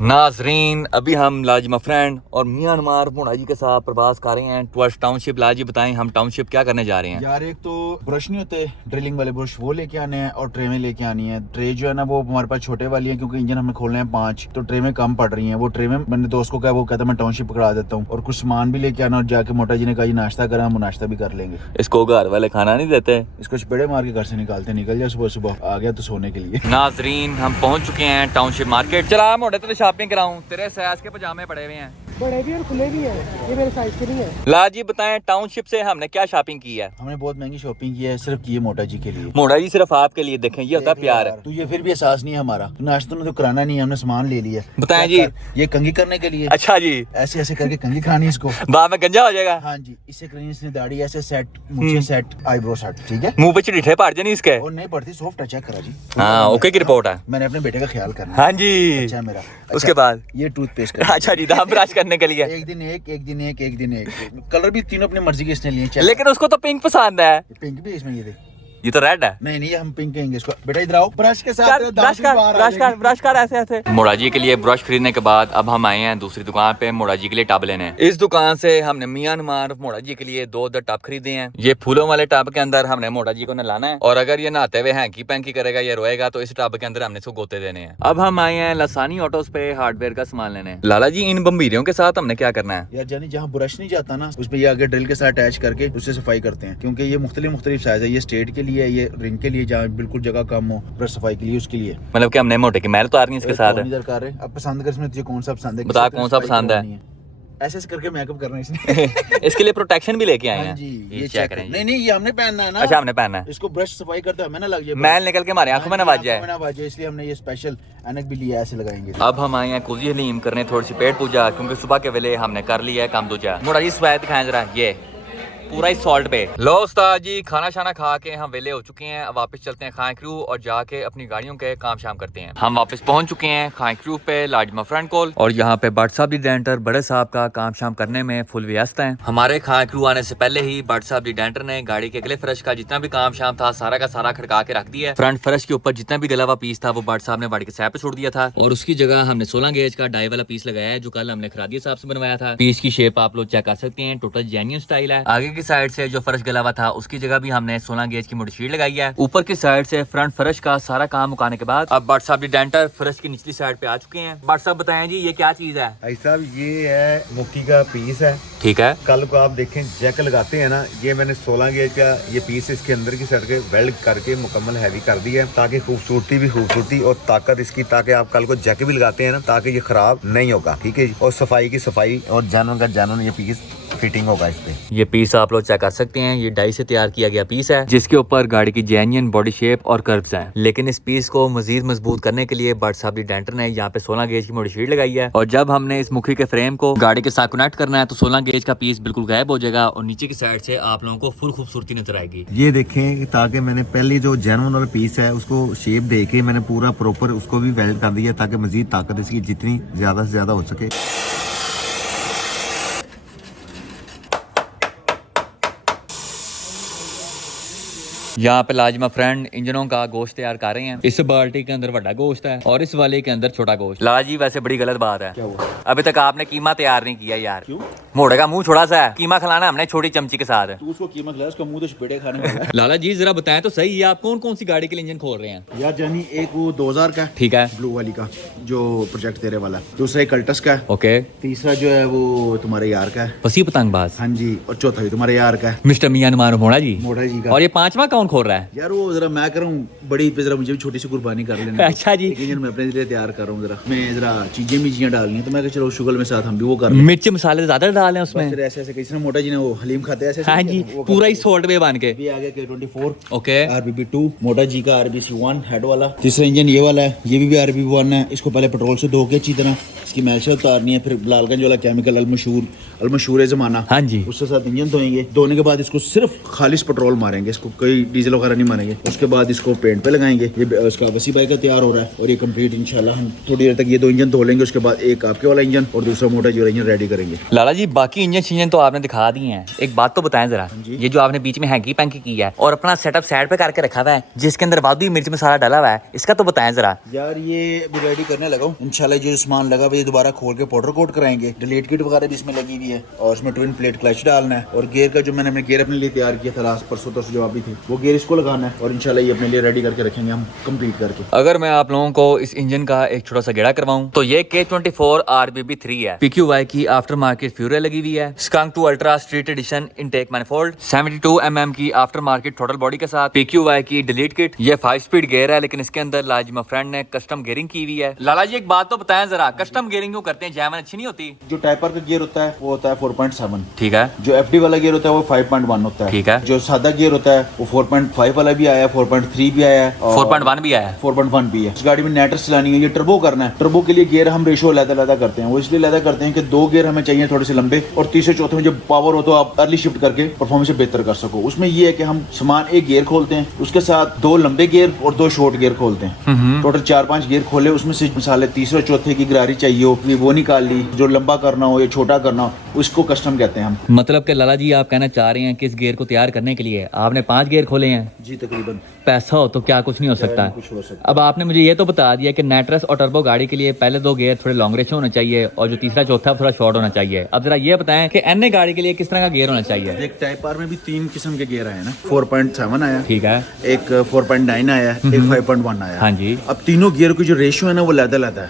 नाजरीन, अभी हम लाजिमा फ्रेंड और मियां नमार मोड़ा जी के साथ प्रवास कर रहे हैं टुवर्ड्स टाउनशिप। लाजी बताएं हम टाउनशिप क्या करने जा रहे हैं? यार एक तो ब्रश नहीं होते ड्रिलिंग वाले ब्रश, वो लेके आने हैं और ट्रे में लेके आनी है। ट्रे जो है ना वो हमारे पास छोटे वाली है क्योंकि इंजन हमें खोलने हैं 5, तो ट्रे में कम पड़ रही है। वो ट्रे में मैंने दोस्त को कहा, वो कहता मैं टाउनशिप पकड़ा देता हूँ और कुछ सामान भी लेके आना। और जाके मोटा जी ने कहा नाश्ता करा, हम नाश्ता भी कर लेंगे। इसको घर वाले खाना नहीं देते, इसको चपेड़े मार के घर से निकालते, निकल जाए सुबह सुबह, आ गया तो सोने के लिए। नाजरीन हम पहुंच चुके हैं टाउनशिप मार्केट। चला मोटे तो शॉपिंग कराऊं, तेरे साइज के पजामे पड़े हुए हैं, बड़े भी और खुले भी हैं, ये मेरे साइज के नहीं है। लाजी बताएं टाउनशिप से हमने क्या शॉपिंग की है? हमने बहुत महंगी शॉपिंग की है, सिर्फ की है मोटा जी के लिए। मोड़ा जी सिर्फ आपके लिए, देखें ये होता है प्यार है। तुझे फिर भी एहसास नहीं है हमारा, नाश्ता में तो कराना नहीं है, हमने सामान ले लिया। बताएं जी। ये कंघी करने के लिए। अच्छा जी, ऐसे ऐसे करके कंघी खानी इसको, बाद में गंजा हो जाएगा। हाँ जी। इससे करनी, इसने दाढ़ी ऐसे सेट, मुझे सेट, आईब्रो सेट, ठीक है। मुंह पे चिट्ठे पड़ जानी इसके। और नहीं पड़ती, सॉफ्ट है, चेक करा जी। हाँ ओके की रिपोर्ट है। मैंने अपने बेटे का ख्याल करना। हाँ जी। अच्छा मेरा। उसके बाद ये टूथपेस्ट का। अच्छा जी, दांत ब्रश करने के लिए एक दिन एक, एक दिन एक, एक दिन एक। कलर भी तीनों अपनी मर्जी के इसने लिए। लेकिन उसको तो पिंक पसंद है। पिंक भी इसमें, ये देख। ये तो रेड है। नहीं हम पिंक कहेंगे इसको। बेटा इधर आओ, ब्रश के साथ ब्रश कर ऐसे ऐसे। मोड़ा जी के लिए ब्रश खरीदने के बाद अब हम आए हैं दूसरी दुकान पे मोड़ा जी के लिए टब लेने। इस दुकान से हमने मियां नमार मोड़ा जी के लिए 2 टब खरीदे हैं। ये फूलों वाले टब के अंदर हमने मोड़ा जी को नहलाना है, और अगर ये नहाते हुए हैंकी पैंकी करेगा, ये रोएगा, तो इस टब के अंदर हमने इसको गोते देने हैं। अब हम आए हैं लसानी ऑटोस पे हार्डवेयर का सामान लेने। लाला जी इन बम्बीरियों के साथ हमने क्या करना है? यार जानी जहाँ ब्रश नहीं जाता ना, उसमें ये आगे ड्रिल के साथ अटैच करके उससे सफाई करते हैं, क्योंकि ये मुख्तलिफ साइज है। ये स्ट्रेट के लिए, ये रिंग के लिए, जहाँ बिल्कुल जगह कम हो, ब्रश सफाई के लिए, उसके लिए। मतलब कि हमने मोटे की मैल उतारनी इसके साथ है। दरकार है, अब पसंद कर, इसमें तुझे कौन सा पसंद है, बता कौन सा पसंद है। ऐसे ऐसे करके मेकअप करना है इसने। इसके लिए प्रोटेक्शन भी लेके आए हैं। हाँ जी, ये चेक करें। नहीं ये हमने पहनना है ना। अच्छा हमने पहनना है। इसको ब्रश सफाई करते हुए ना लग जाए, मैल निकल के हमारे आंखों में ना वाज जाए, इसलिए हमने ये स्पेशल ऐनक भी लिया, ऐसे लगाएंगे। अब हम आए हैं कुजी हलीम करने थोड़ी सी पेट पूजा, क्योंकि सुबह के वेले हमने कर लिया है काम दूजा। मोड़ा जी स्वाद दिखाएं जरा, ये पूरा ही सॉल्ट पे। लो उस्ताद जी, खाना शाना खा के हम वेले हो चुके हैं। अब वापस चलते हैं खाए क्रू और जाके अपनी गाड़ियों के काम शाम करते हैं। हम वापस पहुंच चुके हैं खाए क्रू पे लाजमा फ्रेंड कॉल, और यहाँ पे बट साहब दी डेंटर बड़े साहब का काम शाम करने में फुल व्यस्त हैं। हमारे खाए क्रू आने से पहले ही बट साहब दी डेंटर ने गाड़ी के अगले फर्श का जितना भी काम शाम था सारा का सारा खड़का के रख दिया। फ्रंट फर्श के ऊपर जितना भी गला हुआ पीस था वो बट साहब ने गाड़ी के साइड पे छोड़ दिया था, और उसकी जगह हमने 16 गेज का डाई वाला पीस लगाया है, जो कल हमने खरादिया साहब से बनवाया था। पीस की शेप आप लोग चेक कर सकते हैं, टोटल जेन्युइन स्टाइल है। आगे की साइड से जो फर्श गला हुआ था उसकी जगह भी हमने 16 गेज की मोटी शीट लगाई है। ऊपर की साइड से फ्रंट फर्श का सारा काम मुकाने के बाद अब बट साहब डेंटर फर्श की निचली साइड पे आ चुके हैं। बट साहब बताएं जी ये क्या चीज है? भाई साहब ये है मुक्की का पीस है। ठीक है, कल को आप देखें जैक लगाते हैं ना, ये मैंने 16 गेज का ये पीस इसके अंदर की साइड के वेल्ड करके मुकम्मल हैवी कर दिया है, ताकि खूबसूरती और ताकत इसकी, ताकि आप कल को जैक भी लगाते हैं ना, ताकि ये खराब नहीं होगा। ठीक है जी, और सफाई की सफाई और जानवर का जानवर ये पीस फिटिंग होगा इस पे। ये पीस आप लोग चेक कर सकते हैं, ये डाई से तैयार किया गया पीस है, जिसके ऊपर गाड़ी की जेन्युइन बॉडी शेप और कर्व्स हैं। लेकिन इस पीस को मजीद मजबूत करने के लिए बट साहब दी डेंटर ने यहाँ पे 16 गेज की मोटी शीट लगाई है, और जब हमने इस मुखी के फ्रेम को गाड़ी के साथ कनेक्ट करना है तो 16 गेज का पीस बिल्कुल गायब हो जाएगा, और नीचे की साइड से आप लोगों को फुल खूबसूरती नजर आएगी। ये देखें, ताकि मैंने पहले जो जेन्युइन वाला पीस है उसको शेप दे के मैंने पूरा प्रॉपर उसको भी वेल्ड कर दिया, ताकि मजीद ताकत इसकी जितनी ज्यादा से ज्यादा हो सके। यहाँ पे लाजमा फ्रेंड इंजनों का गोश्त तैयार कर रहे हैं। इस बाल्टी के अंदर बड़ा गोश्त है और इस वाले के अंदर छोटा गोश्त। लाला जी वैसे बड़ी गलत बात है, क्या हुआ? अभी तक आपने कीमा तैयार नहीं किया यार। क्यों? मोड़े का मुंह छोटा सा है, कीमा खिलाना हमने छोटी चमची के साथ। तू उसको कीमा खिला, उसका मुंह तो चपेड़े खाने वाला है। लाला जी जरा बताएं तो सही है, आप कौन कौन सी गाड़ी के लिए इंजन खोल रहे हैं? यार जानी एक वो 2000 का, ठीक है, ब्लू वाली का जो प्रोजेक्ट तेरे वाला, दूसरा एक कल्टस का है, ओके, तीसरा जो है वो तुम्हारे यार का है, पसी पतंगबाज। हाँ जी, और चौथा भी तुम्हारे यार का है, मिस्टर मियां नुमान मोड़ा जी। मोटा जी का। और ये 5वां कौन खोल रहा है? यार वो जरा मैं करूँ बड़ी पे, जरा मुझे भी छोटी सी कुर्बानी कर लेना। अच्छा जी, इंजन मैं अपने लिए तैयार कर रहा हूँ, जरा मैं जरा चीजें मीजियाँ डालनी है, तो मैं चलो शुगर में साथ हम भी वो कर लें। मिर्च मसाले ज्यादा डाल हैं उसमें। फिर ऐसे ऐसे किसी ने मोटा जी ने वो हलीम खाते हैं ऐसे। हाँ जी, पूरा ही सॉल्ट वे बन के। भी आ गया K24, ओके, RBB 2, मोटा जी का RBC 1 हेड वाला। तीसरा इंजन ये वाला है, ये भी RBB 1 है। इसको पहले पेट्रोल से धो के अच्छी तरह इसकी मैशर उतारनी है, फिर लालगंज वाला केमिकल अलमशहूर है जमाना, हाँ जी, उसके साथ इंजन धोएंगे। धोने के बाद इसको सिर्फ खालिश पेट्रोल मारेंगे, इसको कोई डीजल वगैरह नहीं मानेंगे। उसके बाद इसको पेंट पे लगाएंगे। ये उसका वसी भाई का तैयार हो रहा है और ये कंप्लीट इंशाल्लाह हम थोड़ी देर तक ये 2 इंजन धो लेंगे। उसके बाद एक आपके वाला इंजन और दूसरा मोटा जो इंजन रेडी करेंगे। लाला जी बाकी इंजन तो आपने दिखा दिए हैं, एक बात तो बताएं जरा, ये जो आपने बीच में हैंकी पैंकी किया है और अपना सेटअप साइड पे करके रखा हुआ है जिसके अंदर वादी मिर्च मसाला डाला हुआ है, इसका तो बताएं जरा। यार ये भी रेडी करने लगा हूँ इंशाल्लाह। जो सामान लगा हुआ है दोबारा खोल के पाउडर कोट कराएंगे। डिलीट किट वगैरह भी इसमें लगी हुई है और इसमें ट्विन प्लेट क्लच डालना है और गियर का जो मैंने गियर अपने लिए तैयार किया था लास्ट परसों तो जो अभी थी वो गियर इसको लगाना है और इंशाल्लाह ये अपने लिए रेडी करके रखेंगे हम कंप्लीट करके। अगर मैं आप लोगों को इस इंजन का एक छोटा सा गेड़ा करवाऊं तो ये K24 RBB3 है। PQY की आफ्टर मार्केट फ्यूरे लगी हुई है। Skunk 2 ultra street edition intake manifold 72 mm की आफ्टर मार्केट टोटल बॉडी के साथ। PQY की डिलीट किट। ये 5 स्पीड गेयर है लेकिन इसके अंदर लाजिमा फ्रेंड ने कस्टम गियरिंग की हुई है। लाला जी एक बात तो बताएं जरा, कस्टम गियरिंग क्यों करते हैं, जैमन अच्छी नहीं होती? जो टाइपर का गियर होता है वो होता है 4.7, ठीक है। जो FD वाला गियर होता है वो 5.1 होता है, ठीक है। जो सादा गियर होता है वो 4.5 वाला भी आया है, 4.3 भी आया है, 4.1 भी आया है, 4.1 भी है। इस गाड़ी में नेटर्स चलानी है, ये टर्बो करना है। टर्बो के लिए गियर हम रेशो अलग करते हैं। वो इसलिए अलग करते हैं कि 2 गियर हमें चाहिए थोड़े से लंबे और तीसरे चौथे में जब पावर हो तो आप अर्ली शिफ्ट करके परफॉर्मेंस से बेहतर कर सको। उसमें ये है कि हम समान एक गियर खोलते हैं, उसके साथ 2 लंबे गियर और 2 शॉर्ट गियर खोलते हैं। टोटल 4-5 गियर खोले, उसमें से मिसाले तीसरे चौथे की गरारी चाहिए हो वो निकाल ली, जो लंबा करना हो या छोटा करना हो उसको कस्टम कहते हैं हम। मतलब कि लाला जी आप कहना चाह रहे हैं कि इस गियर को तैयार करने के लिए आपने 5 गियर खोले हैं? जी तकरीबन। पैसा हो तो क्या कुछ नहीं हो सकता। कुछ हो सकता। अब आपने मुझे ये तो बता दिया कि नेट्रस और टर्बो गाड़ी के लिए पहले 2 गियर थोड़े लॉन्ग रेशो होना चाहिए और जो तीसरा चौथा थोड़ा शॉर्ट होना चाहिए। अब जरा ये बताएं कि एनए गाड़ी के लिए किस तरह का गियर होना चाहिए? एक टाइप आर में भी 3 किस्म के गियर आए ना, 4.7 आया, ठीक है, एक 4.9 आया, एक 5.1 आया। हाँ जी। अब तीनों गियर की जो रेशियो है ना वो लहदा है।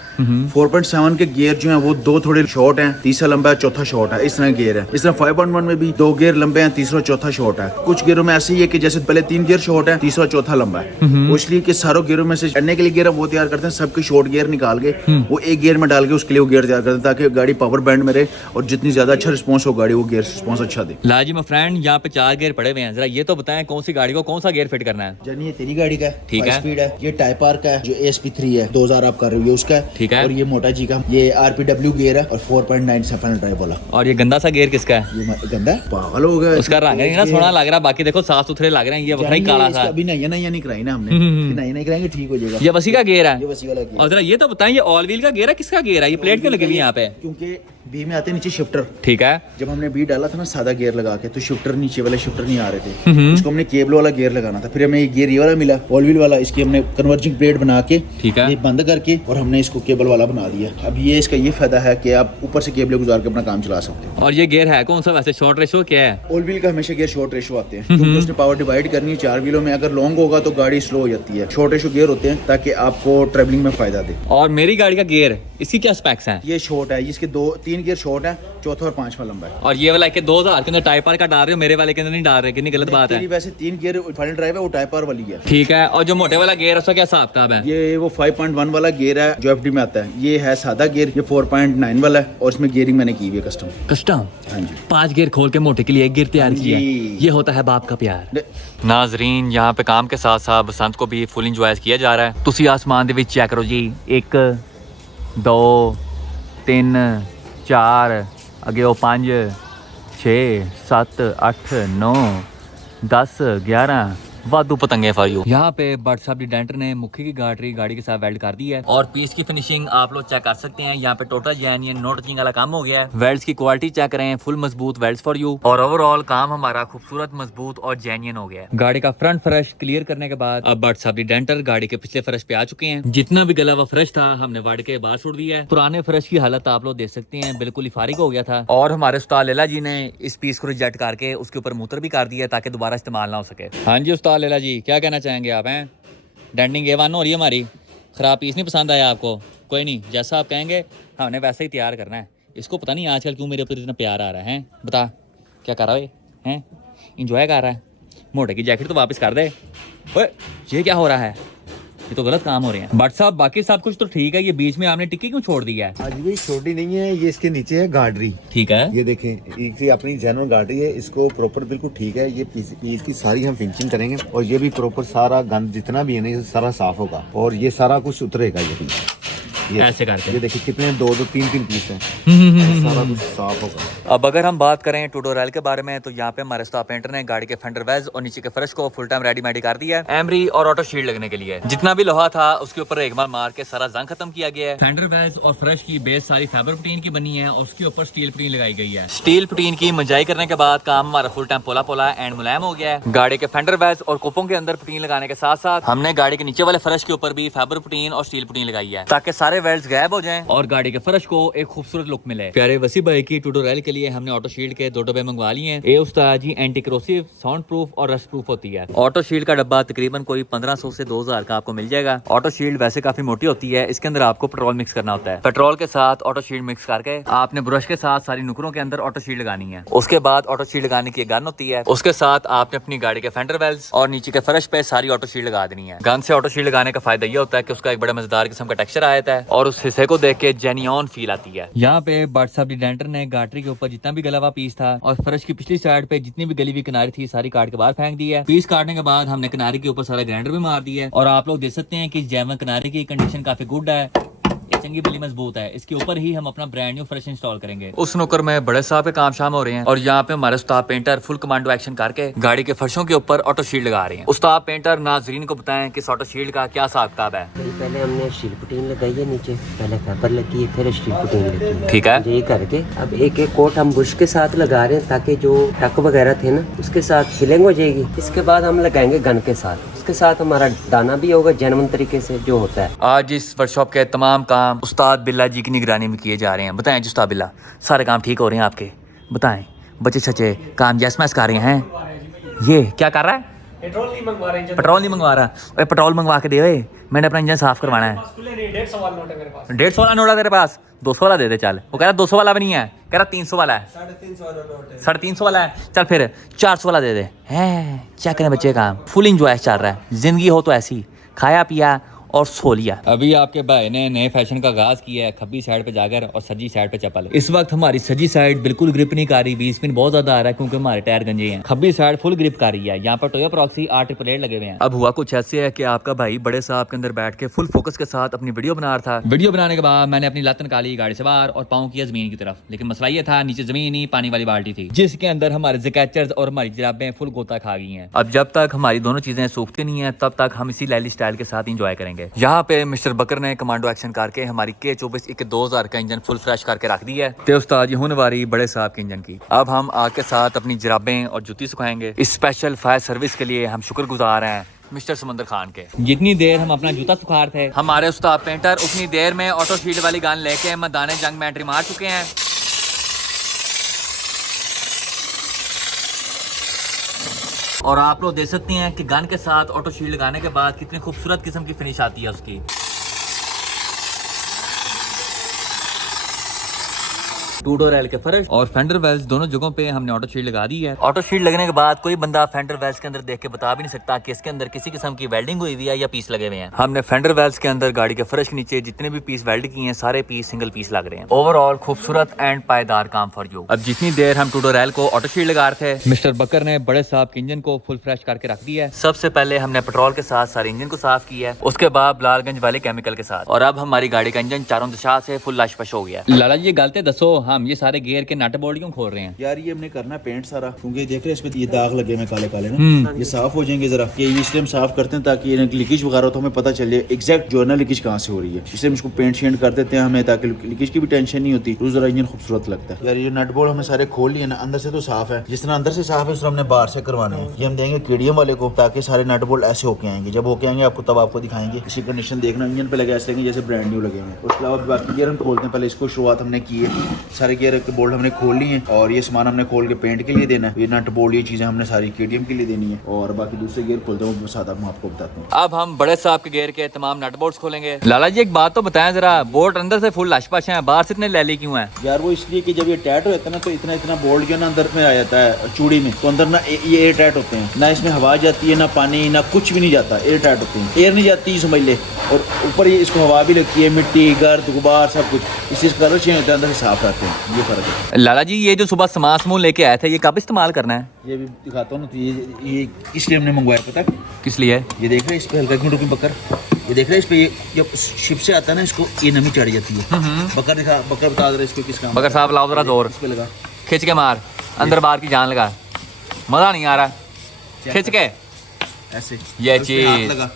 4.7 के गियर जो है वो 2 थोड़े शॉर्ट हैं, तीसरा लंबा है, चौथा शॉर्ट है, इस तरह गियर है। इस तरह 5.1 में भी 2 गियर लंबे हैं, तीसरा चौथा शॉर्ट है। कुछ गियरों में ऐसे ही है कि जैसे पहले 3 गियर शॉर्ट है, तीसरा चौथा लंबा है। वो इसलिए कि सारों गियरों में से चढ़ने के लिए गियर वो तैयार करते हैं, सबके शॉर्ट गियर निकाल के वो एक गियर में डाल के उसके लिए वो गियर तैयार करते हैं ताकि गाड़ी पावर बैंड में रहे और जितनी ज्यादा अच्छा रिस्पॉन्स हो गाड़ी वो गियर रिस्पॉन्स अच्छा दे। लाजी माय फ्रेंड यहाँ पे 4 गियर पड़े हुए हैं, जरा ये तो बताएं कौन सी गाड़ी को कौन सा गियर फिट करना है? जानी ये तेरी गाड़ी का है, ठीक है। स्पीड है। ये टाइप आर का है जो ASP3 है, 2000 आप कर रहे हो उसका है, ठीक है। और ये मोटा जी का ये RPW गियर है और 4.97 ड्राइव वाला। और ये गंदा सा गियर किसका है? ये गंदा पागल हो गया, उसका रंग नहीं ना सोना लग रहा, बाकी देखो साफ सुथरे लग रहे हैं, ये वही काला सा। अभी नहीं कराई ना हमने, नहीं कराएंगे ठीक हो जाएगा। ये वसी का गियर है, ये वसी वाला गियर। और जरा ये तो बताएं ये ऑल व्हील का गियर है किसका गियर है? ये प्लेट क्यों लगी हुई है यहाँ पे? क्योंकि बी में आते नीचे शिफ्टर, ठीक है। जब हमने बी डाला था ना सादा गियर लगा के तो शिफ्टर नीचे वाले शिफ्टर नहीं आ रहे थे, उसको हमने केबल वाला गियर लगाना था। फिर हमें ये गियर ये वाला मिला ऑल व्हील वाला, इसकी हमने कन्वर्जिंग प्लेट बना के ठीक है ये बंद करके और हमने इसको केबल वाला बना दिया। अब ये इसका ये फायदा है कि आप ऊपर से केबल गुजार के अपना काम चला सकते हो। और ये गियर है कौन सा वैसे? शॉर्ट रेशो क्या है? ऑल व्हील का हमेशा गियर शॉर्ट रेशो आते हैं क्योंकि उसने पावर डिवाइड करनी है 4 व्हीलों में। अगर लॉन्ग होगा तो गाड़ी स्लो हो जाती है। शॉर्ट रेशो गियर होते हैं ताकि आपको ट्रेवलिंग में फायदा दे। और मेरी गाड़ी का गियर इसकी क्या स्पेक्स हैं? ये शॉर्ट है, इसके 2-3 गियर शॉर्ट है, चौथा और 5वां लंबा है। और ये वाला के 2000 के अंदर टाइप आर का डाल रहे हो, मेरे वाले के अंदर नहीं डाल रहे, कितनी गलत बात है। तेरी वैसे 3 गियर फाइनल ड्राइव है वो टाइप आर वाली है, ठीक है। और जो मोटे वाला गियर है उसका क्या हिसाब किताब है? ये वो 5.1 वाला गियर है जो FD में आता है। ये है सादा गियर, ये 4.9 वाला है और इसमें गियरिंग मैंने की हुई है कस्टम। हाँ जी। 5 गियर खोल के मोटे के लिए 1 गियर तैयार किया है। ये होता है बाप का प्यार। नाजरीन यहाँ पे काम के साथ साथ बसंत को भी फुल इंजॉय किया जा रहा है। तुसी आसमान दे विच चेक करो जी, 1 2 3 4 अगे 5 6 7 8 9 10 11 वादू पतंगे फॉर यू। यहाँ पे बट साहब दी डेंटर ने मुखी की गाड़ी के साथ वेल्ड कर दी है और पीस की फिनिशिंग आप लोग चेक कर सकते हैं। यहाँ पे टोटल जेन्युइन नो टचिंग वाला काम हो गया है। वेल्ड्स की क्वालिटी चेक करें, फुल मजबूत वेल्ड्स फॉर यू। और ओवरऑल काम हमारा खूबसूरत मजबूत और जेन्युइन हो गया है। गाड़ी का फ्रंट फ्रेश क्लियर करने के बाद अब बट साहब दी डेंटर गाड़ी के पिछले फ्रेश पे आ चुके हैं। जितना भी गला हुआ फ्रेश था हमने वाड़ के बाहर छोड़ दिया है। पुराने फ्रेश की हालत आप लोग देख सकते हैं, बिल्कुल ही फारिग हो गया था। और हमारे उस्ताद लेला जी ने इस पीस को रिजेक्ट करके उसके ऊपर मूत्र भी कर दिया ताकि दोबारा इस्तेमाल ना हो सके। हाँ जी उस्ताद लेला जी, क्या कहना चाहेंगे आप? हैं डेंडिंग A1 हो रही है हमारी, खराब पीस नहीं पसंद आया आपको? कोई नहीं, जैसा आप कहेंगे हमने वैसे ही तैयार करना है। इसको पता नहीं आजकल क्यों मेरे ऊपर इतना प्यार आ रहा है। बता क्या कर रहा है? हैं इंजॉय कर रहा है? मोटे की जैकेट तो वापस कर दे। ओए ये क्या हो रहा है? ये तो गलत काम हो रहे हैं। बट साहब बाकी सब कुछ तो ठीक है, ये बीच में आपने टिक्की क्यों छोड़ दिया है? आज भी छोटी नहीं है, ये इसके नीचे है गार्डरी। ठीक है, ये देखें, ये अपनी जेन्युइन गार्डरी है, इसको प्रॉपर बिल्कुल ठीक है। ये पीस की सारी हम फिनिशिंग करेंगे और ये भी प्रॉपर सारा गंद जितना भी है ना ये सारा साफ होगा और ये सारा कुछ उतरेगा। ऐसे करके। ये देखिए कितने 2-3 पीस हैं, सारा कुछ साफ होगा। अब अगर हम बात करें ट्यूटोरियल के बारे में, तो यहाँ पे हमारे स्टाफ पेंटर ने गाड़ी के फेंडर वेल्स और नीचे के फर्श को फुल टाइम रेडी कर दिया है एमरी और ऑटो शील्ड लगने के लिए। जितना भी लोहा था उसके ऊपर एक बार मार के सारा जंग खत्म किया गया है। फेंडर वेल्स और फर्श की बेस सारी फाइबर पुटीन की बनी है और उसके ऊपर स्टील पुटीन लगाई गई है। स्टील पुटीन की मंजाई करने के बाद काम हमारा फुल टाइम पोला एंड मुलायम हो गया है। गाड़ी के फेंडर वेल्स और कोपों के अंदर पुटीन लगाने के साथ साथ हमने गाड़ी के नीचे वाले फर्श के ऊपर भी फाइबर पुटीन और स्टील पुटीन लगाई है ताकि सारे वेल्स गायब हो जाएं और गाड़ी के फर्श को एक खूबसूरत लुक मिले। प्यारे वसी भाई की ट्यूटोरियल के लिए हमने ऑटो शील्ड के 2 डब्बे मंगवा लिए हैं। ये उस्ताद जी एंटी करोसिव, साउंड प्रूफ और रस्ट प्रूफ होती है। ऑटो शील्ड का डब्बा तकरीबन कोई 1500 से 2000 का आपको मिल जाएगा। ऑटो शील्ड वैसे काफी मोटी होती है, इसके अंदर आपको पेट्रोल मिक्स करना होता है। पेट्रोल के साथ ऑटो शील्ड मिक्स करके आपने ब्रश के साथ सारी नुकरों के अंदर ऑटो शील्ड लगानी है। उसके बाद ऑटो शील्ड लगाने की गन होती है, उसके साथ आपने अपनी गाड़ी के फेंडर वेल्स और नीचे के फर्श पे सारी ऑटो शील्ड लगा देनी है। गन से ऑटो शील्ड लगाने का फायदा ये होता है कि उसका एक बड़ा मजेदार किस्म का टेक्सचर आता है और उस हिस्से को देख के जेन्युइन फील आती है। यहाँ पे बट साहब डिडेंटर ने गाड़ी के ऊपर जितना भी गला हुआ पीस था और फर्श की पिछली साइड पे जितनी भी गली हुई किनारी थी सारी काट के बाहर फेंक दी है। पीस काटने के बाद हमने किनारे के ऊपर सारा ग्राइंडर भी मार दिया है और आप लोग देख सकते हैं कि जैवन किनारे की कंडीशन काफी गुड है, चंगी बली मजबूत है। इसके ऊपर ही हम अपना ब्रांड न्यू फर्श इंस्टॉल करेंगे। उस नुकर में बड़े साहब के काम शाम हो रहे हैं और यहाँ पे हमारे उस्ताद पेंटर फुल कमांडो एक्शन करके गाड़ी के फर्शों के ऊपर ऑटो शील्ड लगा रहे हैं। उस्ताद पेंटर नाजरीन को बताएं कि इस ऑटो शील्ड का क्या हिसाब किताब है। पहले हमने स्टील पुटीन लगाई है, नीचे पहले फाइबर लगी है, फिर स्टील पुटीन लगी है। ठीक है, ये करके अब एक एक कोट हम बुश के साथ लगा रहे हैं ताकि जो टक वगैरह थे ना उसके साथ फिलिंग हो जाएगी। इसके बाद हम लगाएंगे गन के साथ, उसके साथ हमारा दाना भी होगा जेन्युइन तरीके से जो होता है। आज इस वर्कशॉप के तमाम काम उस्ताद बिल्ला जी की निगरानी में किए जा रहे हैं। बताएं उस्ताद बिल्ला, सारे काम ठीक हो रहे हैं आपके? बताएं बच्चे छचे काम यस मैस कर रहे हैं। ये क्या कर रहा है? पेट्रोल नहीं मंगवा रहा। ओए पेट्रोल मंगवा के दे, ओए मैंने अपना इंजन साफ करवाना है। 150 वाला नोट है तेरे पास? 200 वाला दे दे चल। वो कह रहा 200 वाला भी नहीं है, कह रहा 300 वाला है। 350 वाला है, चल फिर 400 वाला दे दे। है क्या करें बच्चे काम, फुल इंजॉय चल रहा है। जिंदगी हो तो ऐसी, खाया पिया और सो लिया। अभी आपके भाई ने नए फैशन का आगाज किया है, खब्बी साइड पे जाकर और सजी साइड पे चप्पल। इस वक्त हमारी सजी साइड बिल्कुल ग्रिप नहीं कर रही, बीच स्पिन बहुत ज्यादा आ रहा है क्योंकि हमारे टायर गंजे हैं। खब्बी साइड फुल ग्रिप कर रही है। यहाँ पर टोयो प्रॉक्सी 888 लगे हुए हैं। अब हुआ कुछ ऐसे है कि आपका भाई बड़े साहब के अंदर बैठ के फुल फोकस के साथ अपनी वीडियो बना रहा था। वीडियो बनाने के बाद मैंने अपनी लत निकाली गाड़ी से बाहर और पाँव किया जमीन की तरफ, लेकिन मसला ये था नीचे जमीन ही पानी वाली बाल्टी थी जिसके अंदर हमारे जैकेचर्स और हमारी जराबें फुल गोता खा गई हैं। अब जब तक हमारी दोनों चीजें सूखती नहीं है तब तक हम इसी लैली स्टाइल के साथ इंजॉय करेंगे। यहाँ पे मिस्टर बकर ने कमांडो एक्शन करके हमारी K24 2000 का इंजन फुल फ्रेश करके रख दिया है। ते उस्ताद जी होने वाली बड़े साहब के इंजन की। अब हम आग के साथ अपनी जराबें और जूती सुखाएंगे। इस स्पेशल फायर सर्विस के लिए हम शुक्रगुजार हैं मिस्टर समंदर खान के। जितनी देर हम अपना जूता सुखा रहे थे हमारे उस्ताद पेंटर उतनी देर में ऑटो शील्ड वाली गन लेके मैदान जंग में एंट्री मार चुके हैं। और आप लोग देख सकते हैं कि गन के साथ ऑटो शील्ड लगाने के बाद कितनी खूबसूरत किस्म की फिनिश आती है उसकी। ट्यूटोरियल के फर्श और फेंडर वेल्स दोनों जगहों पे हमने ऑटो शील्ड लगा दी है। ऑटो शील्ड लगने के बाद कोई बंदा फेंडर वेल्स के अंदर देख के बता भी नहीं सकता कि इसके अंदर किसी किस्म की वेल्डिंग हुई हुई है या पीस लगे हुए हैं। हमने फेंडर वेल्स के अंदर गाड़ी के फर्श के नीचे जितने भी पीस वेल्ड किए हैं सारे पीस सिंगल पीस लग रहे हैं। ओवरऑल खूबसूरत एंड पायदार काम फॉर यू। अब जितनी देर हम ट्यूटोरियल को ऑटो शील्ड लगा रहे थे मिस्टर बकर ने बड़े साहब के इंजन को फुल फ्रेश करके रख दिया है। सबसे पहले हमने पेट्रोल के साथ सारे इंजन को साफ किया है, उसके बाद लालगंज वाले केमिकल के साथ, और अब हमारी गाड़ी का इंजन चारों दिशा से फुल लशपश हो गया। लाला जी गलते दसो, हम ये सारे गियर के नट बोल्ट क्यों खोल रहे हैं? यार ये हमने करना है पेंट सारा, क्योंकि देख रहे हैं इसमें ये दाग लगे हुए काले काले ना, ये साफ हो जाएंगे जरा। ये इसलिए हम साफ करते हैं ताकि लीकेज वगैरह तो हमें पता चले एग्जैक्ट जो है ना लीकेज कहाँ से हो रही है। इसलिए हम इसको पेंट शेंट कर देते हैं हमें, ताकि लीकेज की भी टेंशन नहीं होती, तो जरा इंजन खूबसूरत लगता है। यार ये नट बोल्ट हमने सारे खोल लिए ना, अंदर से तो साफ है, जिस तरह अंदर से साफ है उस तरह हमने बाहर से करवाना है। ये हम देंगे केडीएम वाले को ताकि सारे नट बोल्ट ऐसे होके आएंगे। जब होके आएंगे आपको तब आपको दिखाएंगे इसकी कंडीशन देखना, इंजन पे लगे ऐसे जैसे ब्रांड न्यू लगे हुए। उसके अलावा बाकी गियर हम खोलते हैं, पहले इसको शुरुआत हमने की है, सारे गियर के बोल्ट हमने खोल लिए हैं और ये सामान हमने खोल के पेंट के लिए देना है। ये नट बोल्ट ये चीजें हमने सारी केडीएम के लिए देनी है और बाकी दूसरे गियर खोलते हैं वो साथ मैं आपको बताता हूँ। अब हम बड़े साहब के गियर के तमाम नट बोल्ट्स खोलेंगे। लाला जी एक बात तो बताएं जरा, बोल्ट अंदर से फुल लशपश हैं, बाहर से इतने लैली क्यों हैं? यार वो इसलिए कि जब ये टाइट हो जाता है ना तो इतना इतना बोल्ट जो ना अंदर में आ जाता है चूड़ी में, तो अंदर ना ये एयर टाइट होते हैं, ना इसमें हवा जाती है ना पानी ना कुछ भी नहीं जाता, एयर टाइट होते हैं, एयर नहीं जाती समझ ले, और ऊपर ये इसको हवा भी लगती है, मिट्टी गर्द गुबार सब कुछ, इससे कलर चेंज होता है, अंदर से साफ रहते हैं। ये फर्क है। लाला जी ये जो सुबह सामान समून लेके आए थे ये कब इस्तेमाल करना है? ये भी दिखाता हूँ ना, तो ये इसलिए हमने मंगवाया, पता है किस लिए? ये देख रहे हैं इस पे हल्का क्यों रुकी बकर, ये देख रहे हैं इस पे, ये जब शिप से आता है ना इसको ये नमी चढ़ जाती है। बकर दिखा, बकर बता दे रहे इसको किस काम। बकर साहब लाओ जरा जोर, इस पे लगा, खिंच के मार, अंदर बाहर की जान लगा, मजा नहीं आ रहा, खिंच के ऐसे ये और इस पे हाथ चीज। लगा,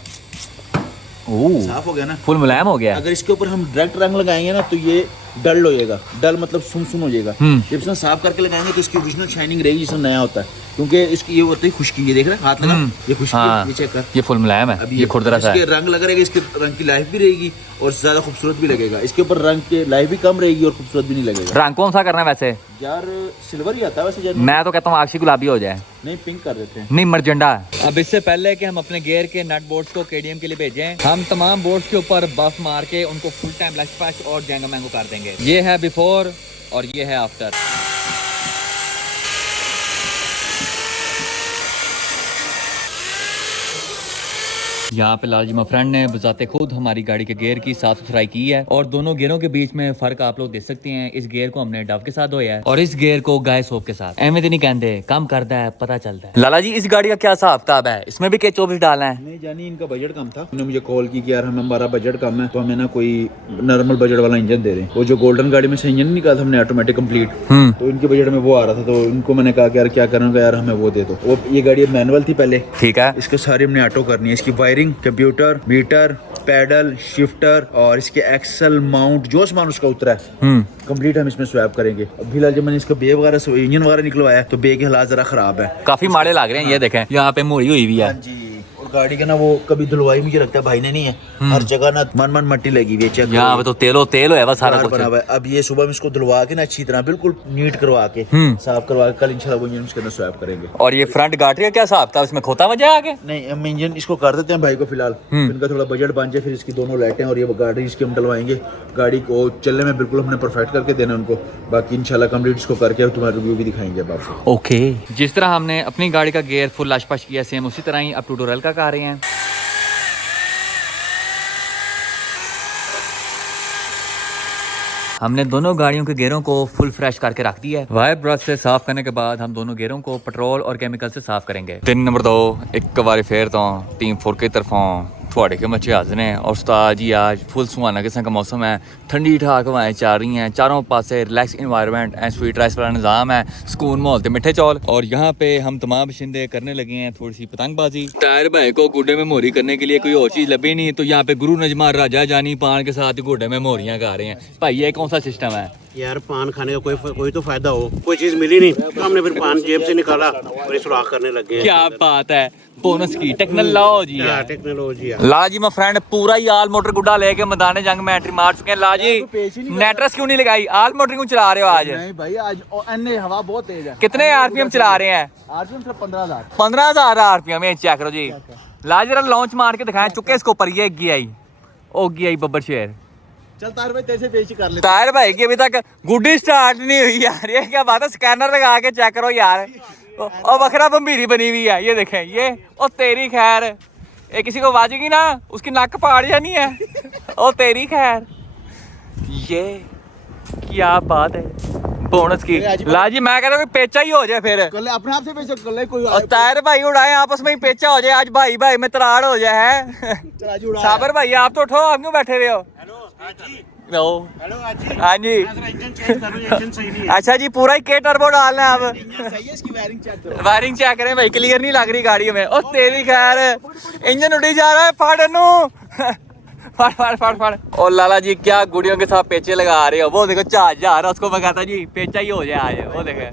ओह साफ हो गया ना। फुल मुलायम हो गया। अगर इसके ऊपर हम डायरेक्ट रंग लगाएंगे ना तो ये डल हो जाएगा, डल मतलब सुन हो जाएगा। जब इसमें साफ करके लगाएंगे तो इसकी ओरिजिनल शाइनिंग रहेगी जिसमें नया होता है, क्योंकि इसकी ये होती है खुश्की, ये देख रहे हैं हाथ लगा, ये खुश्की है, हाँ ये चेक कर, ये फुल मुलायम है, अब ये खुरदरा सा इसके है। रंग लगा रहेगा, इसके रंग की लाइफ भी रहेगी और ज्यादा खूबसूरत भी लगेगा। इसके ऊपर रंग की लाइफ भी कम रहेगी और खूबसूरत भी नहीं लगेगा। रंग कौन सा करना है वैसे? यार सिल्वर ही आता है वैसे जनरली। मैं तो कहता हूँ आशी गुलाबी हो जाए। नहीं पिंक कर देते हैं। नहीं मरजंडा। अब इससे पहले कि हम अपने गियर के नट बोर्ड्स को केडीएम के लिए भेजें, हम तमाम बोर्ड्स के ऊपर बफ मार के उनको फुल टाइम लश फश और जेंगा मैंगो कर देंगे। ये है बिफोर और ये है आफ्टर। यहाँ पे लालजी फ्रेंड ने बजाते खुद हमारी गाड़ी के गियर की साफ सुथराई की है और दोनों गियरों के बीच में फर्क आप लोग देख सकते हैं। इस गियर को हमने डव के साथ धोया है और इस गियर को गाय सोप के साथ। एवं तो नहीं कहते, कम करता है पता चलता है। लाला जी इस गाड़ी का क्या हिसाब किताब है? इसमें भी K24 डालना है? नहीं जानी, इनका बजट कम था। उन्होंने मुझे कॉल की कि यार हमारा बजट कम है तो हमें ना कोई नॉर्मल बजट वाला इंजन दे दें। वो जो गोल्डन गाड़ी में से इंजन निकाला था हमने ऑटोमेटिक कंप्लीट, तो इनके बजट में वो आ रहा था, तो इनको मैंने कहा कि यार क्या करूँगा यार हमें वो दे दो। वो ये गाड़ी मैनुअल थी पहले, ठीक है। इसके सारी हमने ऑटो करनी है। इसकी wiring, computer, meter, pedal, shifter और इसके एक्सल माउंट जो सामान उसका उतरा है कंप्लीट हम इसमें स्वैप करेंगे। अब फिलहाल जब मैंने इसका बे वगैरह इंजन वगैरह निकलवाया तो बे के हालात जरा खराब है, काफी माड़े लग रहे हैं। ये देखें यहाँ पे मोड़ी हुई भी है। जी। और गाड़ी का ना वो कभी धुलवाई मुझे लगता है भाई ने नहीं है, हर जगह ना मन मट्टी लगी हुई है। चेक यहाँ पे तो तेलो तेल है बस सारा कार कुछ। बना हुआ है। अब ये सुबह में इसको धुलवा के ना अच्छी तरह बिल्कुल नीट करवा के साफ करवा के कल इंशाल्लाह वो इंजन उसके अंदर स्वैप करेंगे। और ये फ्रंट गाड़ी का क्या हिसाब था? इसमें खोता वजह आगे? नहीं हम इंजन इसको कर देते हैं भाई को फिलहाल, इनका थोड़ा बजट बन जाए फिर इसकी दोनों लाइटें और ये गाड़ी इसकी हम डलवाएंगे। गाड़ी को चलने में बिल्कुल हमने परफेक्ट करके देना उनको, बाकी इंशाल्लाह कंप्लीट इसको करके तुम्हारा रिव्यू भी दिखाएंगे अब आपको। ओके। जिस तरह हमने अपनी गाड़ी का गियर फुल लशपश किया सेम उसी तरह ही अब ट्यूटोरियल का कर रहे हैं। हमने दोनों गाड़ियों के गियरों को फुल फ्रेश करके रख दिया है। वायर ब्रश से साफ करने के बाद हम दोनों गियरों को पेट्रोल और केमिकल से साफ करेंगे। 3 नंबर 2 एक बार फिर तो टीम 4 की तरफों थोड़े के मचे हाजिर हैं। और उस्ताद जी आज फुल सुहाना किस्म का मौसम है, ठंडी ठाक हवाएं चल रही हैं, चारों पासे relax environment and sweet rice वाला निज़ाम है, सुकून माहौल ते मिठे चौल। और यहाँ पे हम तमाम बशिंदे करने लगे हैं थोड़ी सी पतंगबाजी। टायर भाई को गुड्डे में मोहरी करने के लिए कोई और चीज़ लभी नहीं, तो यहाँ पे गुरु नजमा राजा जानी पान के साथ गुड्डे में मोहरियाँ गा रहे हैं। भाई ये कौन सा सिस्टम है? यार पान खाने का कोई तो फायदा हो, कोई चीज मिली नहीं तो हमने फिर पान जेब से निकाला और सुराख करने लगे। क्या बात है, बोनस की टेक्नोलॉजी है। टेक्नोलॉजी है। लाला जी फ्रेंड पूरा ही आल मोटर गुड्डा लेके मैदान जंग में एंट्री मार चुके हैं। लाला जी नेटरस क्यों नहीं लगाई? आल मोटर क्यों चला रहे हो आज? नहीं भाई आज हवा बहुत तेज है। कितने आरपीएम चला रहे हैं? आरपीएम सिर्फ 15,000। 15,000 आरपीएम। ये चेक करो जी। लाला जरा लॉन्च मार के दिखाएं चुके इसको ऊपर। ये गियाई ओ गियाई बब्बर शेर। चल तार भाई तेरे से पेश ही कर ले। तार भाई की अभी तक गुड्डी स्टार्ट नहीं हुई यार। ये क्या बात है? स्कैनर लगा के चेक करो यार। और बखरा बम्बीरी बनी हुई है, ये देखें ये। और तेरी खैर, ये किसी को वाजेगी ना उसकी नक पाड़ जानी है। और तेरी खैर, ये क्या बात है बोनस की। ला जी मैं कह रहा हूँ पेचा ही हो जाए फिर। कल अपने आप से पेश कर ले कोई। और तार भाई उड़ाए आपस में ही पेचा हो जाए आज, भाई भाई में तराड़ हो जाए है। साबर भाई आप तो उठो, आप क्यों बैठे हुए हो? हेलो हाँ जी। इंजन चेक करो, इंजन सही नहीं है। अच्छा जी पूरा ही के टर्बो डालना है अब। सही है, इसकी वायरिंग चेक करो। वायरिंग चेक करें भाई, क्लियर नहीं लग रही गाड़ी में। और तेरी खैर इंजन उड़ी जा रहा है। फाड़ नू फाड़ फाड़ फाड़ फाड़। और लाला जी क्या गुड़ियों के साथ पेचे लगा रहे हो? वो देखो जहाज जा रहा है, उसको मैं कहता जी पेचा ही हो जाए आज। वो देखे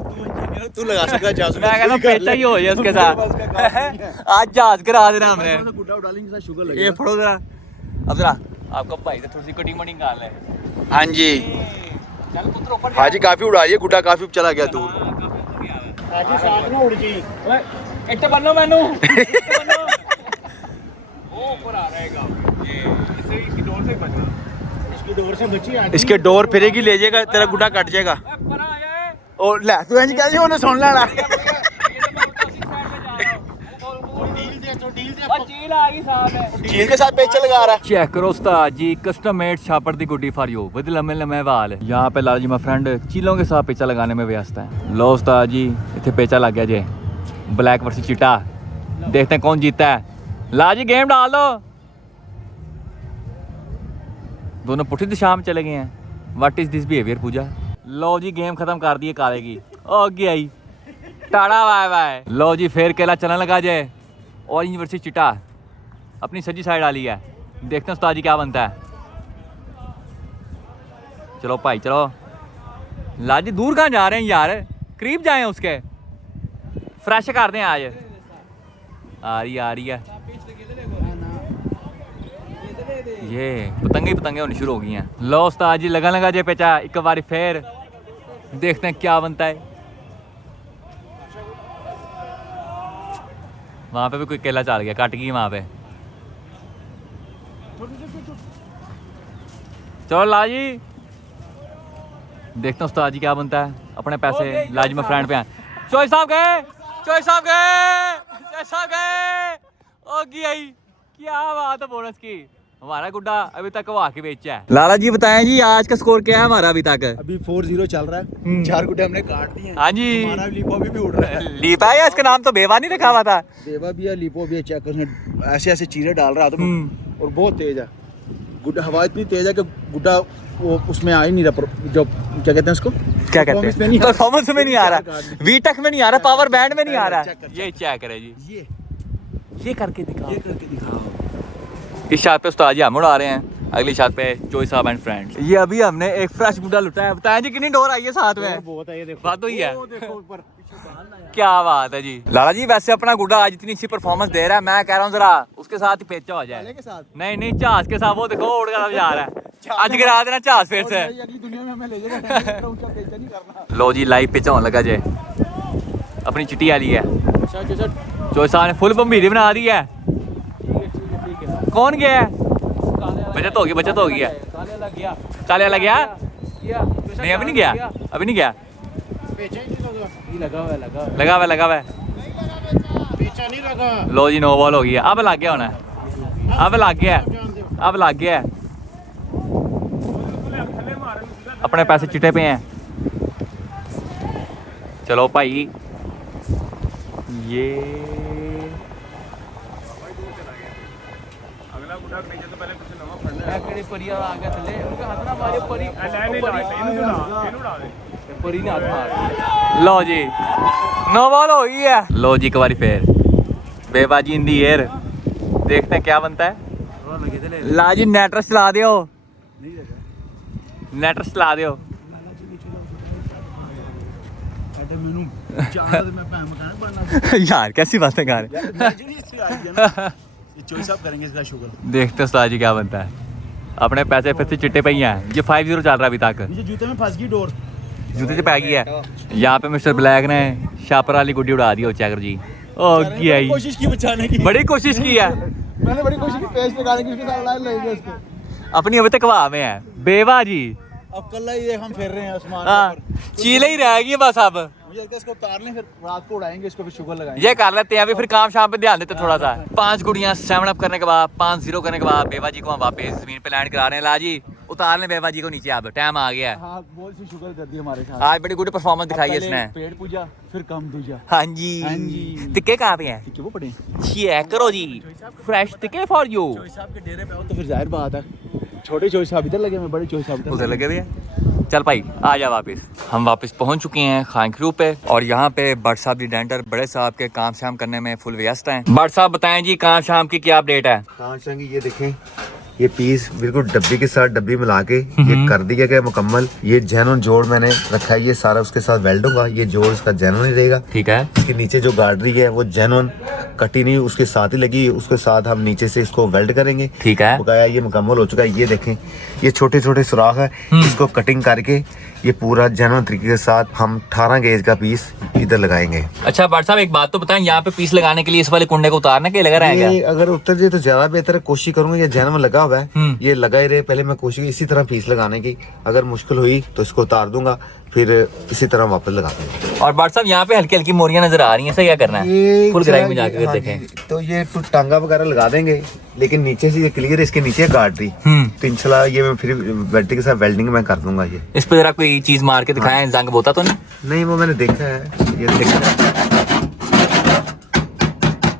तू लगा सकता है जहाज। मैं कहता पेचा ही हो जाए उसके साथ। आज जहाज करा देना हमने। गुड्डा उड़ालेंगे शुगर ये लगेगा। फड़ो जरा। अब जरा आपको भाई से थोड़ी सी कटिंग वटिंग कर ले। हाँ जी चल पुत्र ऊपर। हाजी काफी उड़ाइए, गुड्डा काफी चला गया दूर। आज साथ में उड़ जी। इट्टे बनो मैनू। वो ऊपर आ रहेगा ये, इससे इसकी डोर से बचना। इसकी डोर से बची आज। इसके डोर फिरेगी ले जाएगा, तेरा गुड्डा कट जाएगा। ऊपर आ जाए। और ले तू इंज कह उन्हें सुन लेना। डील दे तो डील दे। चील के साथ पेच लगा रहा है। चेक करो उस्ताद जी, कस्टम मेड छापर दी गुड्डी फॉर यू विद लम्बे लम्बे वाल। यहाँ पे लाल जी मेरा फ्रेंड चीलों के साथ पेचा लगाने में व्यस्त है। लो उस्ताद जी इतने पेचा लग गया जे, ब्लैक वर्सेस चिट्टा, देखते हैं कौन जीतता है। लाल जी गेम डाल दो। दोनों पुठी दिशा में चले गए हैं। What is this behaviour Pooja. लो जी गेम खत्म कर दी है काले की। ओ गया ही टाड़ा वाय वाय। लो जी फिर केला चलने लगा जे, ऑरेंज वर्सेस चिट्टा अपनी सज्जी साइड डाली है। देखते हैं उस्ताद जी क्या बनता है। चलो भाई चलो। लाल जी दूर कहाँ जा रहे हैं यार, करीब जाएं उसके, फ्रेश कर दें आज। आ रही है ये पतंगे होनी शुरू हो गई हैं। लो उस्ताद जी लगा जे पेचा एक बार फिर, देखते हैं क्या बनता है। वहां पे भी कोई केला चाल गया, कट गई वहां पे। चलो लाल जी देखते हैं उस्ताद जी क्या बनता है। अपने पैसे लाल जी में फ्रेंड पे हैं। चोई साहब गए ओ गई। क्या बात है बोनस की। हमारा गुड्डा अभी तक वो आके बेचा है। लाला जी बताएं जी आज का स्कोर क्या है हमारा अभी तक। अभी 4-0 चल रहा है। 4 गुड्डे हमने काट दिए हैं। हाँ जी हमारा लीपो भी उड़ रहा है। लीपा है, इसका नाम तो बेवा नहीं रखा हुआ था। देवा भी है, लीपो भी है। चेक उसने ऐसे ऐसे चीरे डाल रहा था और बहुत तेज है गुड्डा। हवा इतनी तेज है कि गुड्डा वो उसमें आ ही नहीं रहा। जो क्या कहते हैं उसको, क्या कहते हैं, परफॉर्मेंस में नहीं आ रहा, वीटेक में नहीं आ रहा, पावर बैंड में नहीं आ रहा। ये चेक करे जी, ये करके दिखाओ। इस छत पे उस्ताद जी हम उड़ा रहे हैं, अगली छत पे चोई साहब एंड फ्रेंड्स। ये अभी हमने एक फ्रेश गुड्डा लुटा है। बताएं जी कितनी डोर आई है साथ में। बहुत है ये देखो, बात हुई है। क्या बात है जी। लाला जी वैसे अपना गुड्डा आज इतनी अच्छी परफॉर्मेंस दे रहा है, मैं कह रहा हूँ जरा उसके साथ ही पेचा हो जाए। नहीं जहाज के साथ, वो देखो उड़ कर जा रहा है। आज गिरा देना जहाज फिर से। अगली दुनिया में हमें ले जाएगा। ऊंचा पेचा नहीं करना। लो जी लाइव पेचा होने लगा जे, अपनी चिट्टी वाली है। चोई साहब ने फुल बम्बीरी बना दी है। कौन गया है? बचत होगी है। काले लग गया नहीं, अभी नहीं गया। लगा हुआ है। लो जी नो बॉल हो गई है। अब लग गया होना, अब लग गया है। अपने पैसे चिट्टे पे हैं। चलो भाई ये लो जी नो बॉल हो गई है। लो जी एक बारी फिर बेबाजी इन दी एयर, देखते हैं क्या बनता है। ला जी नेटरस चला दियो, यार कैसी बातें कर रहे। चोई साहब करेंगे इसका शुक्र। देखते हैं उस्ताद जी क्या बनता है। अपने पैसे फिर से चिट्टे पे ही हैं। ये 5-0 चल रहा है अभी तक। नीचे जूते में फंस गई डोर, जूते से पै गई है। यहाँ पे मिस्टर ब्लैक ने शापर वाली गुड्डी उड़ा दी हो। चेकर जी ओ क्या ही कोशिश की बचाने की, बड़ी कोशिश की है। मैंने बड़ी कोशिश की पेच लगाने की, उसके साथ लाइन लेंगे उसको। अपनी अभी तक हवा में है बेवा जी। अब कल ये हम फिर रहे हैं आसमान हाँ पर। चीले ही रहेगी बस। अब मुझे लगता है इसको उतार लें, फिर रात को उड़ाएंगे इसको, फिर शुगर लगाएंगे। ये कर लेते हैं अभी, फिर काम शाम पे ध्यान देते थोड़ा सा। 5 गुड़ियां 7 अप करने के बाद 5-0 करने के बाद बेवा जी को हम वापस जमीन पे लैंड करा रहे हैं। लाजी उतार लें बेवा जी को नीचे, अब टाइम आ गया है। हाँ बोल सी शुगर कर दी हमारे साथ। आज बड़ी गुड परफॉर्मेंस दिखाई है इसने। पेड़ पूजा फिर कम दूजा। हाँ जी टिक्के कहाँ पे हैं? ठीक है वो पड़े चेक करो जी, फ्रेश टिक्के फॉर यू। चोई साहब के डेरे पे हो तो फिर जाहिर बात है, छोटे चोई साहब इधर लगे हुए, बड़े चोई साहब उधर लगे हुए हैं। चल भाई आ जा वापस। हम वापस पहुंच चुके हैं खान क्रू पे, और यहाँ पे भट्ट साहब दी डेंटर बड़े साहब के काम शाम करने में फुल व्यस्त हैं। भट्ट साहब बताएं जी काम शाम की क्या अपडेट है? हाँ चंगी, ये देखें, ये पीस बिल्कुल डब्बी के साथ डब्बी मिला के ये कर दिया गया मुकम्मल। ये जेनुइन जोड़ मैंने रखा है, ये सारा उसके साथ वेल्ड होगा। ये जोड़ इसका जेनुइन ही रहेगा। ठीक है। इसके नीचे जो गार्डरी है वो जेनुइन कटी नहीं, उसके साथ ही लगी, उसके साथ हम नीचे से इसको वेल्ड करेंगे। ठीक है। बकाया ये मुकम्मल हो चुका है। ये देखें, ये छोटे छोटे सुराख है, इसको कटिंग करके ये पूरा जेनुइन तरीके के साथ हम 18 गेज का पीस इधर लगाएंगे। अच्छा भट्ट साहब एक बात तो बताएं, यहाँ पे पीस लगाने के लिए इस वाले कुंडे को उतारने के लगा रहेगा? ये अगर उतर जाए तो ज्यादा बेहतर है, कोशिश करूंगा। ये जेनुइन लगा हुआ है, ये लगा ही रहे। पहले मैं कोशिश इसी तरह पीस लगाने की, अगर मुश्किल हुई तो इसको उतार दूंगा, फिर इसी तरह वापस लगाते हैं। और बट साहब यहाँ पे हल्की हल्की मोरियां नजर आ रही हैं, सही क्या करना है? फुल गहराई में जाकर हाँ देखें। जी, तो ये कुछ टांगा वगैरह लगा देंगे, लेकिन नीचे से ये क्लियर है, इसके नीचे गार्डरी। तो इंशाल्लाह ये मैं फिर वेल्डिंग के साथ वेल्डिंग में कर दूंगा। ये इस पे जरा कोई चीज मार के दिखाएं, जंग बोता तो नहीं? नहीं, वो मैंने देखा है, ये देखा है।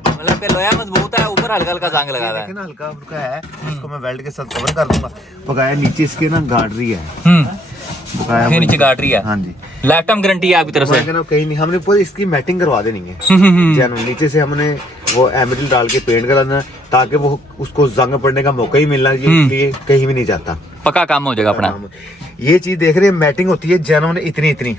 मतलब कि लोया मजबूत है, ऊपर हल्का हल्का जंग लगा हुआ है। देखिए ना, हल्का फुल्का है, इसको मैं वेल्ड के साथ कवर कर दूंगा। बकाया नीचे इसके ना गार्डरी है, बकाया फिर नीचे गार्डरी है। हाँ जी, लाइफ टाइम गारंटी है आपकी तरफ से? कहीं नहीं, हमने पूरी इसकी मैटिंग करवा देनी है। जैन नीचे से हमने वो एमरिल डाल के पेंट कराना, ताकि वो उसको जंग पड़ने का मौका ही मिलना चाहिए, इसलिए कहीं भी नहीं जाता। पक्का काम हो जाएगा अपना। ये चीज देख रहे हैं, मैटिंग होती है जैनों ने इतनी इतनी,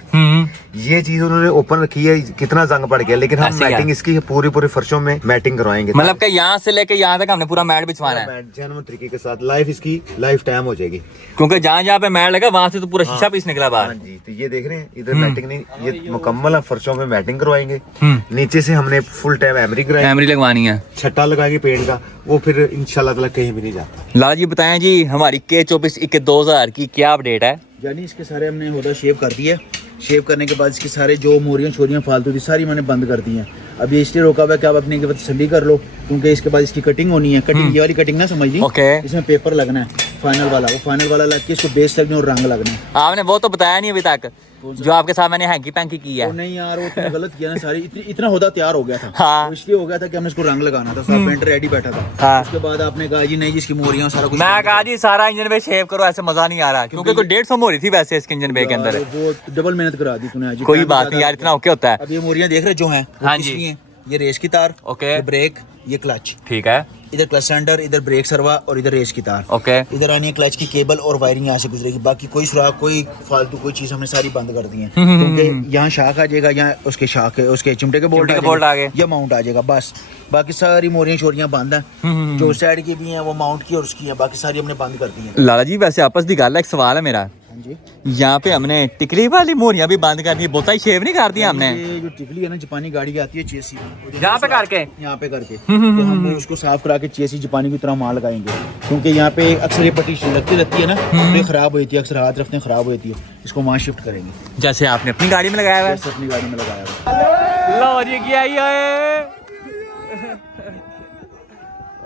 ये चीज उन्होंने ओपन रखी है, कितना जंग पड़ गया, लेकिन हम ऐसे क्या? मैटिंग इसकी पूरी पूरी फर्शों में मैटिंग करवाएंगे। मतलब कि यहाँ से लेके यहाँ तक हमने पूरा मैट बिछवाना है, जैनवन तरीके के साथ लाइफ इसकी लाइफ टाइम हो जाएगी। क्योंकि जहाँ जहाँ पे मैट लगा वहां से तो पूरा शीशा पीस निकला हाँ बाहर। जी, तो ये देख रहे हैं, इधर मैटिंग नहीं, ये मुकम्मल फर्शों में मैटिंग करवाएंगे। नीचे से हमने फुल टाइम एमरी कराएंगे, कैमरी लगवानी है, छट्टा लगाएंगे पेंट का, वो फिर इंशाल्लाह ताला कहीं भी नहीं जाता। लाला जी बताएं जी, हमारी K2421 की क्या अपडेट है? यानी इसके सारे हमने होदा शेव कर दिया। शेव करने के बाद इसके सारे जो मोरियां छोरियां फालतू थी सारी मैंने बंद कर दी हैं। अब ये इसलिए रोका हुआ है कि आप अपने के बाद तसल्ली कर लो, क्योंकि इसके बाद इसकी कटिंग होनी है। कटिंग ये वाली कटिंग ना समझ ली, ओके। इसमें पेपर लगना है फाइनल वाला, वो फाइनल वाला लग के इसको बेस लगना और रंग लगना है। आपने वो तो बताया नहीं अभी तक, जो आपके साथ मैंने हैंकी पैंकी की है। वो नहीं यार, वो तुमने गलत किया ना, सारी इतना होदा तैयार हो गया था। हाँ। वो इसलिए हो गया था कि हमने इसको रंग लगाना था, सब पेंटर रेडी बैठा था। हाँ। उसके बाद आपने कहा जी नहीं, जिसकी मोरियां सारा कुछ मैं कहा जी सारा इंजन पे शेव करो, ऐसे मजा नहीं आ रहा, क्योंकि कोई 150 मोरी थी वैसे इसके इंजन बे के अंदर। वो डबल मेहनत करा दी तूने आज। कोई टाइम बात ज्यादा नहीं यार, इतना ओके होता है। अब ये मोरियां देख रहे जो हैं, वो हाँ किसकी जी। हैं? ये रेस की तार, ओके। ये ब्रेक, ये क्लच, ठीक है, इधर क्लच सेंटर, इधर ब्रेक सर्वा और इधर रेस की तार। ओके। इधर आनी है क्लच की केबल और वायरिंग यहाँ से गुजरेगी। बाकी कोई सुराख, कोई फालतू कोई चीज हमने सारी बंद कर दी है, क्योंकि यहाँ शाख आ जाएगा, यहाँ उसके शाख उसके चिमटे के बोल्ट आ गए, या माउंट आ जाएगा बस। बाकी सारी मोरियां छोरियां बंद हैं, जो साइड की भी हैं वो माउंट की और उसकी है, बाकी सारी हमने बंद कर दी है। लाला जी वैसे आपस दी गल है, एक सवाल है मेरा। हाँ जी, यहाँ पे हमने टिकली वाली मोरियां भी बंद कर दी, बोता ही शेव नहीं कर दिया हमने। ये जो टिकली है ना, जापानी गाड़ी की आती है चेसी, यहाँ पे करके, यहाँ पे करके तो हम उसको साफ करा के चेसी जापानी की तरह माल लगाएंगे, क्योंकि यहाँ पे अक्सर ये पट्टी लगती रहती है ना, तो ये खराब होती है, अक्सर हाथ रखते हैं खराब होती है, इसको वहाँ शिफ्ट करेंगे जैसे आपने अपनी गाड़ी में लगाया हुआ है। जैसे अपनी गाड़ी में लगाया हुआ। लो जी गया ही है।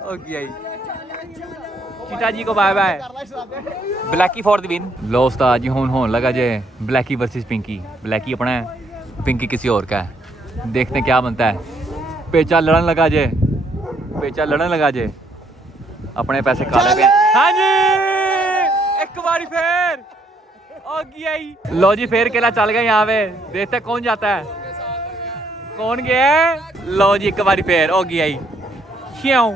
ओ गया ही। चीटा जी को bye bye. Blackie for the win. लो उस्ताद जी होन लगा जे ब्लैकी वर्सेस पिंकी। ब्लैकी अपना है, पिंकी किसी और का है। देखते हैं क्या बनता है। पेचा लड़न लगा जे, पेचा लड़न लगा जे, अपने पैसे काले पे। हाँ जी, एक बारी फिर ओ गया ही। लो जी फिर केला चल गया यहाँ पे, देखते हैं कौन जाता है, कौन गया। लो जी एक बारी फिर ओ गया ही। क्यों